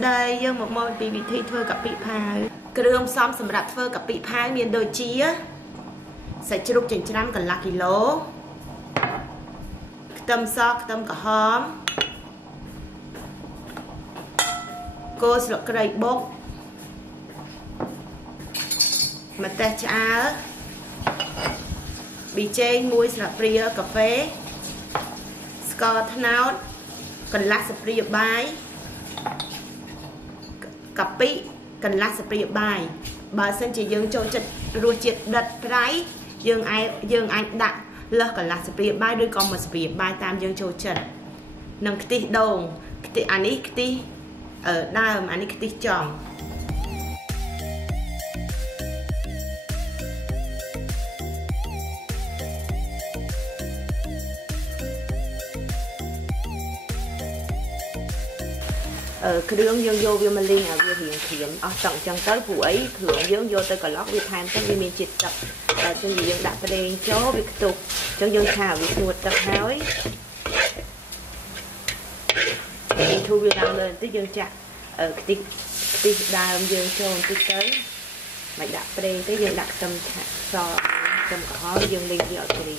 Sau đây dương một món vị thi thưa cà pị phai. Cơm xóm sầm rạp thưa cà pị phai miền đồi chia. Sẽ chụp chỉnh trăm cần là kilo. Tâm so tâm cả hóm. Cô sẽ cây bốc. Mà ta chả bị trên muối là pria cà phê scotch now cần lá spray bài cà phê cần lá spray bài bà xin chỉ dương cho chật ruột chật đật trái dương anh đặt lơ cần lá spray bài đôi con mà spray bài tam dương cho chật nâng cái tí đồng cái tí anh ấy cái tí ở đa mà anh ấy cái tí tròn cái đường dương vô với mình liên ở vừa hiện thiểm ở trọng chân tới vụ ấy thường dương vô tới cả lót việt tham tới mình chịt tập ở trên gì dương đặt tới đây chó việc tục chân dương thảo việc nuột tập hói mình thu viên đang lên tới dương chặt ở cái tí đa dương cho tí tới mày đặt tới đây tới dương đặt tâm so tâm cả hói dương linh ở đây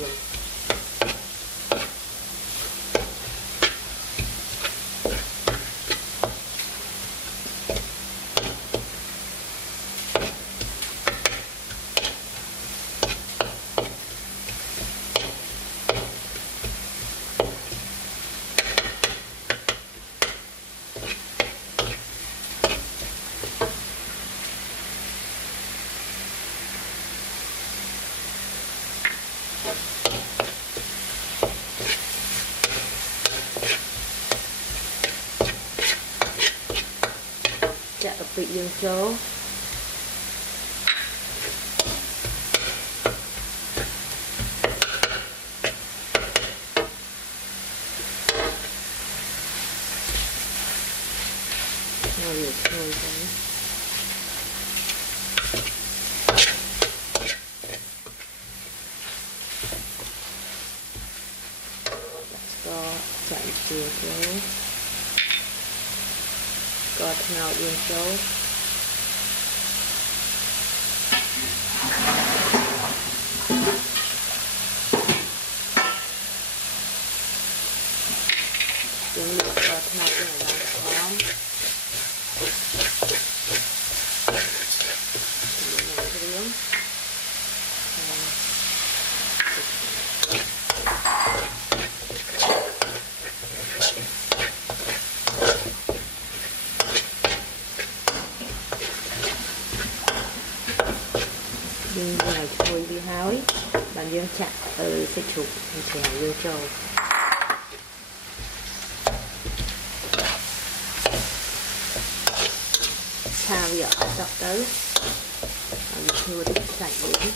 chặt cà phê dương số rồi thôi đấy cho chạy chiều số có nào yên châu tiếng lửa có nào yên là không dương này thôi đi hói bạn dương chặt sẽ chụp chèn dương trâu xa bây giờ đọc tới mình chưa được sạch đi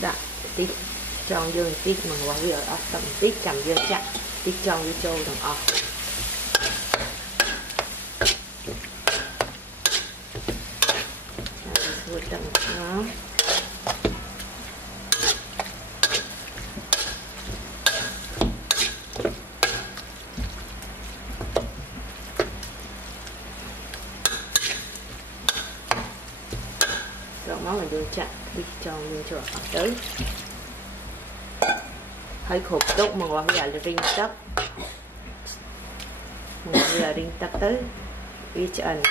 đã tí tròn dương tí mà quả bây giờ tầm tí cầm dương chặt tí tròn vô trâu đồng ọ rồi tầm nó rồi máu là dương chặt tí tròn dương trâu tới hơi khục tốt mà gọi là ring tấp mà gọi là ring tấp tới đi chân